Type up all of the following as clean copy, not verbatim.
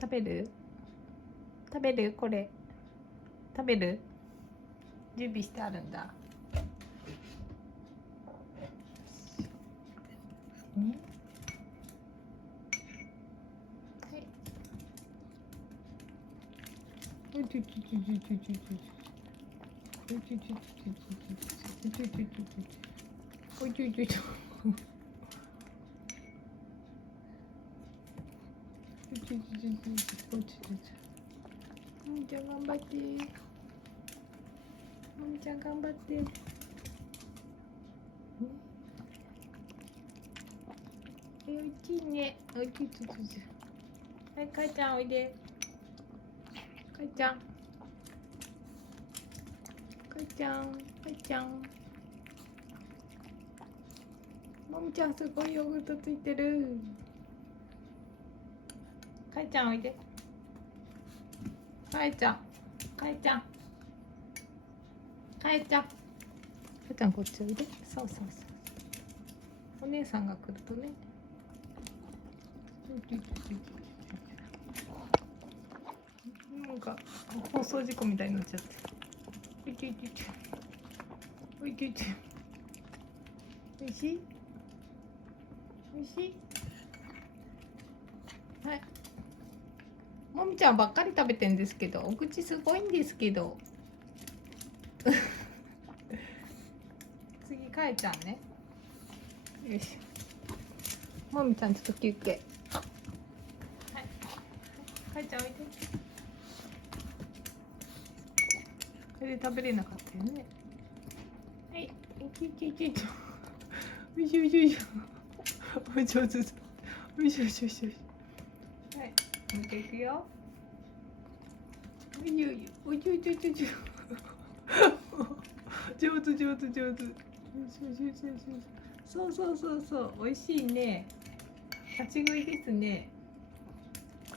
食べる？食べる？これ食べる？準備してあるんだ。ね。はい。おいちょちょちょちょちょちょちょ。おいちょちょちょちょちょちょちょちょちょちょ。おいちょちょちょ。もみちゃん頑張って。もみちゃん頑張って。おいしいね。おいしい。はい、かえちゃんおいで。かえちゃん。かえちゃん。かえちゃん。もみちゃんすごいヨーグルトついてる。かえちゃんおいで。かえちゃん。かえちゃん。かえちゃん。かえちゃんこっちおいで。そう。お姉さんが来るとね。なんか放送事故みたいになっちゃって。おいちょ。おいしい？おいしい？はい。もみちゃんばっかり食べてんですけど、お口すごいんですけど。次かえちゃんね。よし。もみちゃんちょっと休憩。はい。かえちゃんおいで。これで食べれなかったよね。はい。おいしょ。お上手。はい。もう一回いくよ。おいちょ。上手。そう。おいしいね。立ち食いですね。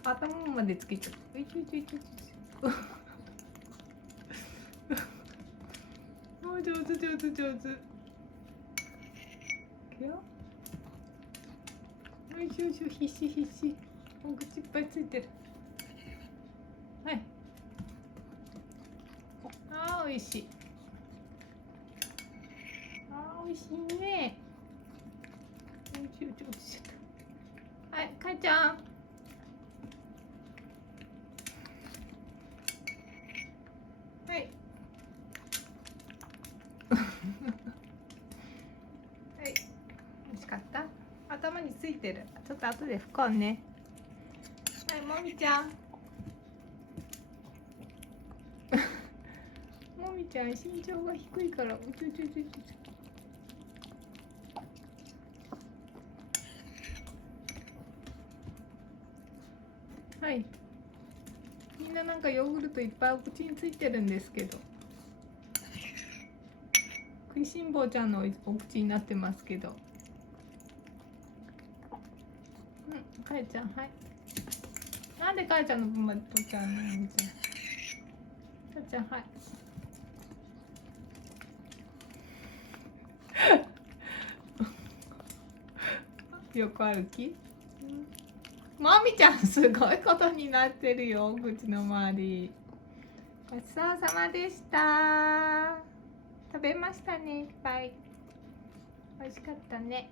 頭までつけちゃう。おいちょ。もう上手。いくよ。おいしょ。必死。お口いっぱいついてる。はい。あーおいしい。おいしいね。おいしょ。はい、かえちゃん。はい。はい。美味しかった。頭についてる。ちょっと後で拭こうね。はい、もみちゃん。もみちゃん身長が低いから。はい。みんななんかヨーグルトいっぱいお口についてるんですけど。食いしん坊ちゃんのお口になってますけど。かえちゃん、はい。なんでかえちゃんの分まで取っちゃうの？かえちゃん、はい。横歩き？もみちゃんすごいことになってるよ、口の周り。ごちそうさまでした。食べましたね、いっぱい。美味しかったね。